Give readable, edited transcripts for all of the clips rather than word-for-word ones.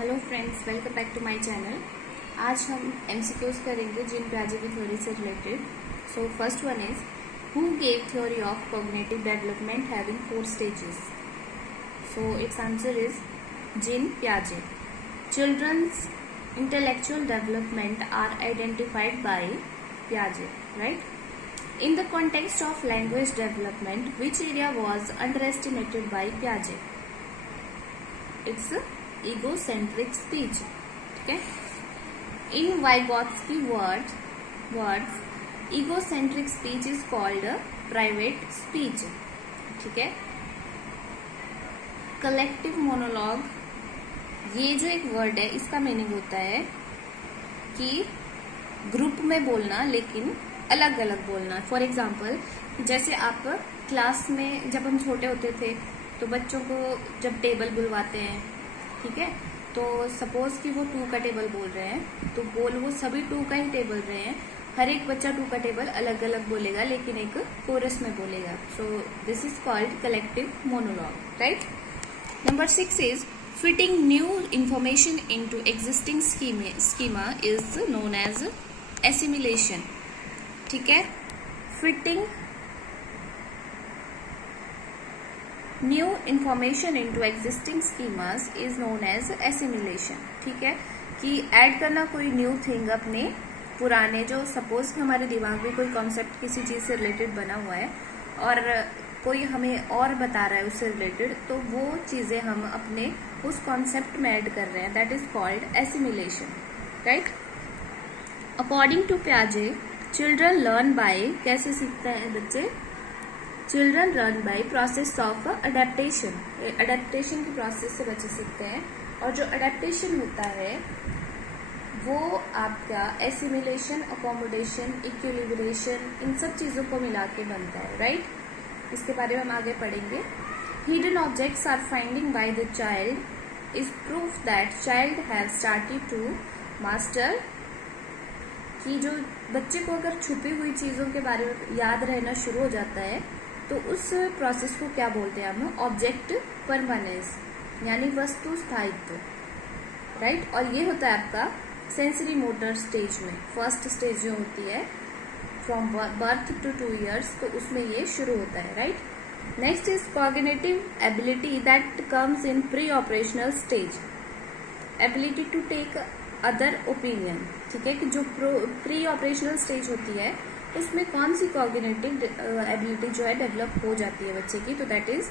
Hello friends, welcome back to my channel. आज हम MCQs करेंगे जीन पियाजे की थ्योरी से related. So first one is who gave theory of cognitive development having 4 stages. So its answer is Jean पियाजे। Children's intellectual development are identified by Piaget, right? In the context of language development, which area was underestimated by Piaget? It's egocentric speech. Okay? In Vygotsky words, egocentric speech is called a private speech. ठीक है? Collective monologue, ये जो एक word है इसका meaning होता है कि ग्रुप में बोलना लेकिन अलग अलग बोलना। फॉर एग्जाम्पल, जैसे आप क्लास में जब हम छोटे होते थे तो बच्चों को जब टेबल बुलवाते हैं, ठीक है, तो सपोज कि वो 2 का टेबल बोल रहे हैं तो वो सभी 2 का ही टेबल रहे हैं। हर एक बच्चा 2 का टेबल अलग अलग बोलेगा लेकिन एक कोरस में बोलेगा। So this is called collective monologue, right. Number 6 is fitting new information into existing schema is known as assimilation. ठीक है, fitting new information into existing schemas is known as assimilation. ठीक है, कि ऐड करना कोई new thing अपने पुराने, जो सपोज हमारे दिमाग में कोई कॉन्सेप्ट किसी चीज से रिलेटेड बना हुआ है और कोई हमें और बता रहा है उससे रिलेटेड, तो वो चीजें हम अपने उस कॉन्सेप्ट में ऐड कर रहे हैं। That is called assimilation, right. According to पियाजे, चिल्ड्रन लर्न बाय, कैसे सीखते हैं बच्चे? Children learn by process of adaptation. Adaptation की प्रोसेस से बच्चे सीखते हैं, और जो अडेप्टेशन होता है वो आपका एसिमिलेशन, अकोमोडेशन, इक्विलिब्रेशन, इन सब चीजों को मिला के बनता है, राइट। इसके बारे में हम आगे पढ़ेंगे। Hidden objects are finding by the child is proof that child have started to master. कि जो बच्चे को अगर छुपी हुई चीजों के बारे में याद रहना शुरू हो जाता है तो उस प्रोसेस को क्या बोलते हैं हम? ऑब्जेक्ट परमानेंस, यानी वस्तु स्थायित्व, राइट। और ये होता है आपका सेंसरी मोटर स्टेज में। फर्स्ट स्टेज जो होती है फ्रॉम बर्थ टू 2 years, तो उसमें ये शुरू होता है, right. Next is cognitive ability that comes in pre operational stage. Ability to take other opinion, ठीक है, कि जो प्री ऑपरेशनल स्टेज होती है उसमें कौन सी कॉग्निटिव एबिलिटी जो है डेवलप हो जाती है बच्चे की? तो that is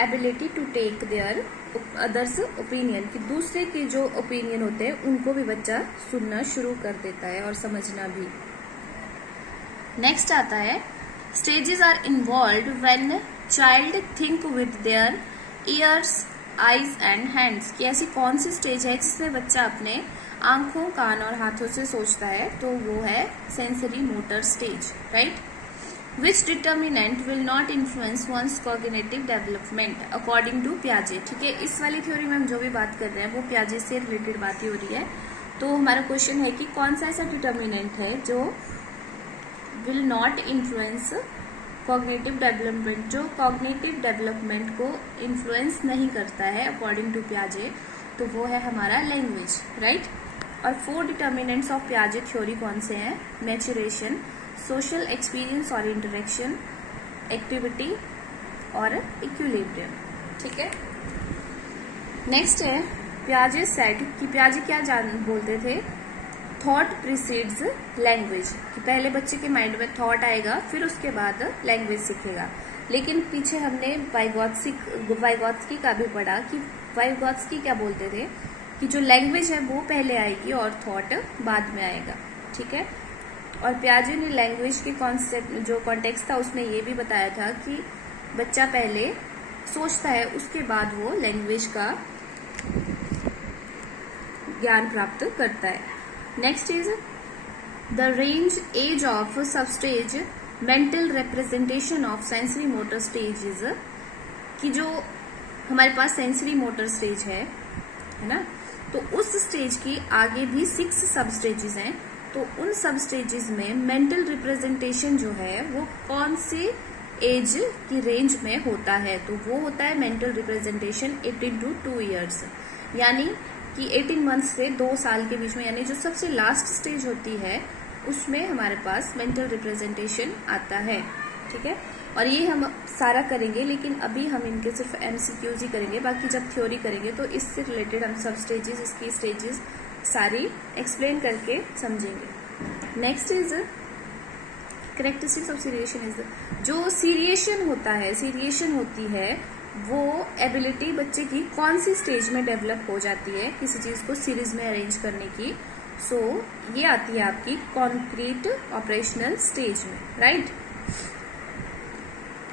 ability to take their others opinion, कि दूसरे के जो ओपिनियन होते हैं उनको भी बच्चा सुनना शुरू कर देता है और समझना भी। नेक्स्ट आता है stages are involve when child think with their ears, eyes and hands. कि ऐसी कौन सी स्टेज है जिसमें बच्चा अपने आंखों, कान और हाथों से सोचता है? तो वो है sensory motor stage, right. Which determinant will not influence one's cognitive development according to पियाजे। ठीक है, इस वाली थ्योरी में हम जो भी बात कर रहे हैं वो पियाजे से रिलेटेड बात ही हो रही है। तो हमारा क्वेश्चन है कि कौन सा ऐसा डिटर्मिनेंट है जो will not influence cognitive development, जो कॉग्निटिव डेवलपमेंट को इन्फ्लुएंस नहीं करता है अकॉर्डिंग टू पियाजे, तो वो है हमारा लैंग्वेज, राइट। और 4 डिटर्मिनेंट्स ऑफ पियाजे थ्योरी कौन से हैं? मैच्योरेशन, सोशल एक्सपीरियंस और इंटरेक्शन, एक्टिविटी और इक्विलिब्रियम, ठीक है। नेक्स्ट है पियाजे सेड, कि पियाजे क्या बोलते थे? थॉट प्रीसीड्स लैंग्वेज, कि पहले बच्चे के माइंड में थॉट आएगा फिर उसके बाद लैंग्वेज सीखेगा। लेकिन पीछे हमने वाइगोत्स्की का भी पढ़ा कि वाइगोत्स्की क्या बोलते थे कि जो लैंग्वेज है वो पहले आएगी और थॉट बाद में आएगा, ठीक है। और पियाजे ने लैंग्वेज के कॉन्सेप्ट, जो कॉन्टेक्स्ट था उसमें ये भी बताया था कि बच्चा पहले सोचता है उसके बाद वो लैंग्वेज का ज्ञान प्राप्त करता है। Next is the range age of sub stage mental representation of sensory motor stages. कि जो हमारे पास सेंसरी मोटर स्टेज है ना, तो उस स्टेज की आगे भी 6 सब स्टेजेस हैं। तो उन सब स्टेजेस में मेंटल रिप्रेजेंटेशन जो है वो कौन से एज की रेंज में होता है? तो वो होता है मेंटल रिप्रेजेंटेशन 18 to 2 years, यानी कि 18 मंथ से 2 साल के बीच में, यानी जो सबसे लास्ट स्टेज होती है उसमें हमारे पास मेंटल रिप्रेजेंटेशन आता है। ठीक है, और ये हम सारा करेंगे, लेकिन अभी हम इनके सिर्फ MCQs ही करेंगे, बाकी जब थ्योरी करेंगे तो इससे रिलेटेड हम सब स्टेजेस, इसकी स्टेजेस सारी एक्सप्लेन करके समझेंगे। Next is characteristics of seriation. Is जो सीरिएशन होता है, सीरिएशन होती है वो एबिलिटी बच्चे की कौन सी स्टेज में डेवलप हो जाती है किसी चीज को सीरीज में अरेंज करने की। सो ये आती है आपकी कॉन्क्रीट ऑपरेशनल स्टेज में, right.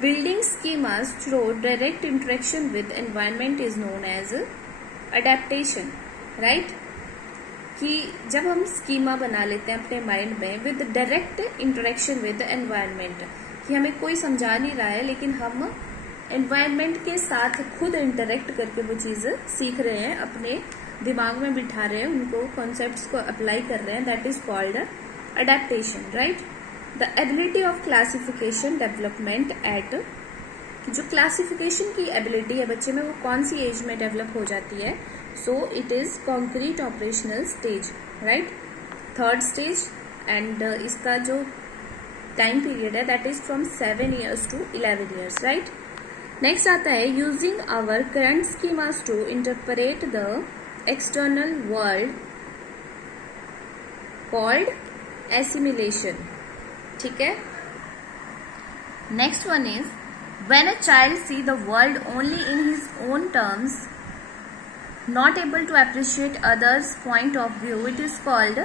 Building schemas through direct interaction with environment is known as adaptation, right. कि जब हम स्कीमा बना लेते हैं अपने माइंड में with direct interaction with environment, कि हमें कोई समझा नहीं रहा है लेकिन हम एनवायरनमेंट के साथ खुद इंटरेक्ट करके वो चीज सीख रहे हैं, अपने दिमाग में बिठा रहे हैं, उनको कॉन्सेप्ट्स को अप्लाई कर रहे हैं, that is called adaptation, right. The ability of classification development at, जो क्लासिफिकेशन की एबिलिटी है बच्चे में वो कौन सी एज में डेवलप हो जाती है। So it is concrete operational stage, right, third stage. And इसका जो टाइम पीरियड है that is from 7 years to 11 years, right. Next आता है using our current schemas to interpret the external world called assimilation. ठीक है, next one is when a child see the world only in his own terms, not able to appreciate others point of view, it is called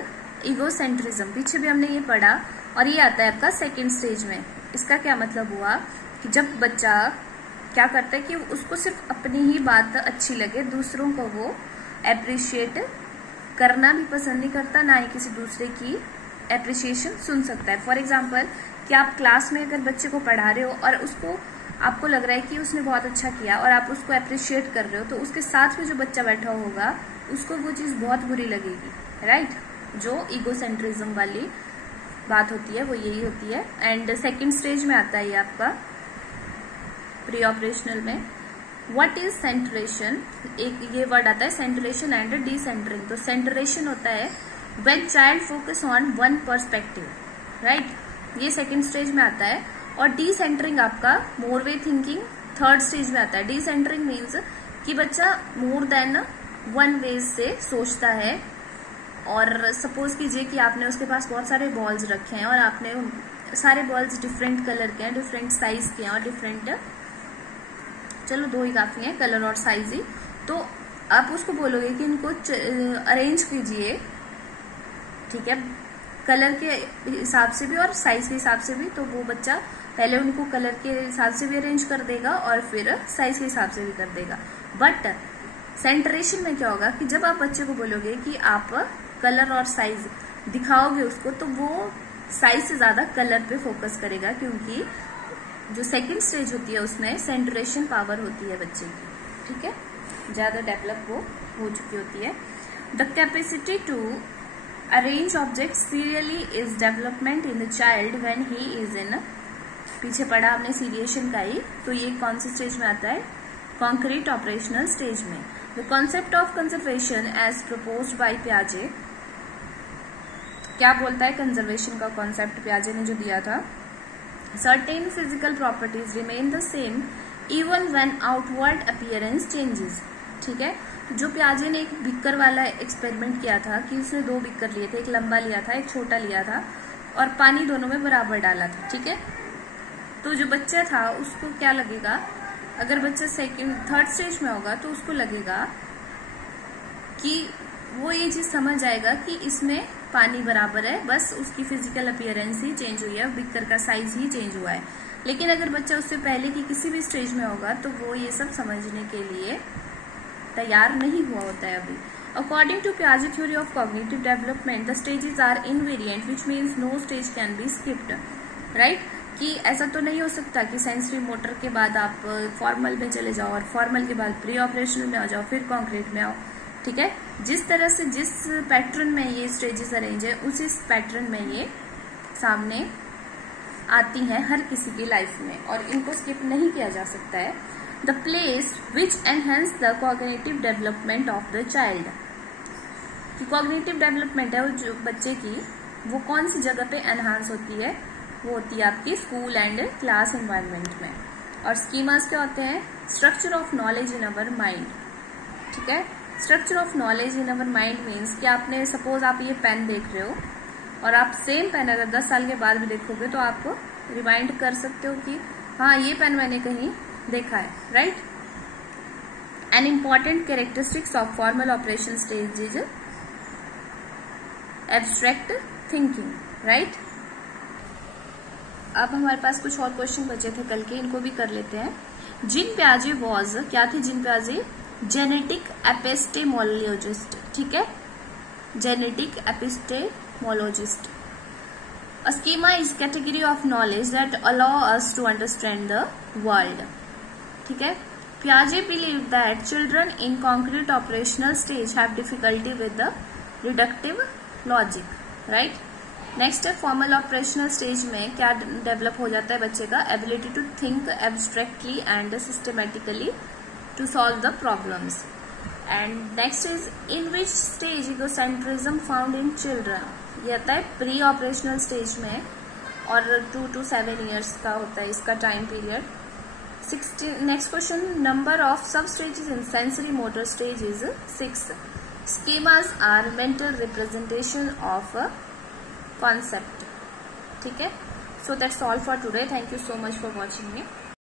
इगोसेंट्रिज्म। पीछे भी हमने ये पढ़ा और ये आता है आपका सेकेंड स्टेज में। इसका क्या मतलब हुआ कि जब बच्चा क्या करता है कि उसको सिर्फ अपनी ही बात अच्छी लगे, दूसरों को वो एप्रिशिएट करना भी पसंद नहीं करता, ना ही किसी दूसरे की एप्रिशिएशन सुन सकता है। फॉर एग्जाम्पल कि आप क्लास में अगर बच्चे को पढ़ा रहे हो और उसको आपको लग रहा है कि उसने बहुत अच्छा किया और आप उसको अप्रिशिएट कर रहे हो, तो उसके साथ में जो बच्चा बैठा होगा उसको वो चीज़ बहुत बुरी लगेगी, राइट। जो ईगोसेंट्रिज्म वाली बात होती है वो यही होती है। एंड सेकेंड स्टेज में आता है ये आपका प्री ऑपरेशनल में। व्हाट इज सेंटरेशन, एक ये वर्ड आता है सेंटरेशन एंड डिसेंटरिंग। तो सेंटरेशन होता है when child focus on one perspective, right, ये सेकेंड स्टेज में आता है। और डिसेंटरिंग आपका मोर वे थिंकिंग थर्ड स्टेज में आता है। डिसेंटरिंग मीन्स कि बच्चा मोर देन वन वे से सोचता है। और सपोज कीजिए कि आपने उसके पास बहुत सारे बॉल्स रखे हैं और आपने सारे बॉल्स डिफरेंट कलर के हैं, डिफरेंट साइज के हैं और डिफरेंट, चलो 2 ही काफी हैं, कलर और साइज ही। तो आप उसको बोलोगे कि इनको अरेंज कीजिए, ठीक है, कलर के हिसाब से भी और साइज के हिसाब से भी। तो वो बच्चा पहले उनको कलर के हिसाब से भी अरेंज कर देगा और फिर साइज के हिसाब से भी कर देगा। बट सेंटरेशन में क्या होगा कि जब आप बच्चे को बोलोगे कि आप कलर और साइज दिखाओगे उसको, तो वो साइज से ज्यादा कलर पे फोकस करेगा, क्योंकि जो सेकंड स्टेज होती है उसमें सेंटरेशन पावर होती है बच्चे की, ठीक है, ज्यादा डेवलप वो हो चुकी होती है। The capacity to arrange objects serially is development in the child when he is in, पीछे पढ़ा आपने सीरिएशन का ही, तो ये कौन सी स्टेज में आता है, कॉन्क्रीट ऑपरेशनल स्टेज में। The concept of conservation as proposed by पियाजे, क्या बोलता है कंजर्वेशन का कॉन्सेप्ट पियाजे ने जो दिया था, certain physical properties remain the same even when outward appearance changes. ठीक है, तो जो पियाजे ने एक बिक्कर वाला एक्सपेरिमेंट किया था कि उसने 2 बिक्कर लिए थे, एक लंबा लिया था एक छोटा लिया था और पानी दोनों में बराबर डाला था, ठीक है। तो जो बच्चा था उसको क्या लगेगा, अगर बच्चा थर्ड स्टेज में होगा तो उसको लगेगा कि वो ये चीज समझ आएगा कि इसमें पानी बराबर है, बस उसकी फिजिकल अपीयरेंस ही चेंज हुई है, बिक्कर का साइज ही चेंज हुआ है। लेकिन अगर बच्चा उससे पहले की किसी भी स्टेज में होगा तो वो ये सब समझने के लिए तैयार नहीं हुआ होता है अभी। अकॉर्डिंग टू पियाजे theory of cognitive development the stages are invariant which means no stage can be skipped, right, कि ऐसा तो नहीं हो सकता कि सेंसरी मोटर के बाद आप फॉर्मल में चले जाओ और फॉर्मल के बाद प्री ऑपरेशनल में आ जाओ फिर कॉन्क्रीट में आओ, ठीक है। जिस तरह से जिस पैटर्न में ये स्टेजेस अरेंज है उसी पैटर्न में ये सामने आती हैं हर किसी की लाइफ में और इनको स्किप नहीं किया जा सकता है। The place which enhance the cognitive development of the child, कि कॉग्निटिव डेवलपमेंट है वो जो बच्चे की, वो कौन सी जगह पे एनहांस होती है, वो होती है आपकी स्कूल एंड क्लास एनवायरनमेंट में। और स्कीमास क्या होते हैं, structure of knowledge in our mind, ठीक है। Structure of knowledge in our mind means कि आपने सपोज आप ये पेन देख रहे हो और आप सेम पेन अगर 10 साल के बाद भी देखोगे तो आप रिमाइंड कर सकते हो कि हाँ ये पेन मैंने कहीं देखा है, right. An important characteristics of formal operation stage is abstract thinking, right. अब हमारे पास कुछ और क्वेश्चन बचे थे कल के, इनको भी कर लेते हैं। जीन पियाजे वॉज, क्या थे जीन पियाजे, जेनेटिक एपिस्टेमोलॉजिस्ट, ठीक है, genetic एपिस्टेमोलॉजिस्ट। A schema is category of knowledge that allow us to understand the world, ठीक है। Piaget believed that children in concrete operational stage have difficulty with the reductive logic, right। Next है formal operational stage में क्या develop हो जाता है बच्चे का, ability to think abstractly and systematically to solve the problems. And next is in which stage egocentrism found in children, ये आता है प्री ऑपरेशनल स्टेज में और 2 to 7 years का होता है इसका time period. Next question, number of sub stages in sensory motor stage is 6। Schemas are mental representation of concept, ठीक है। So that's all for today, thank you so much for watching me.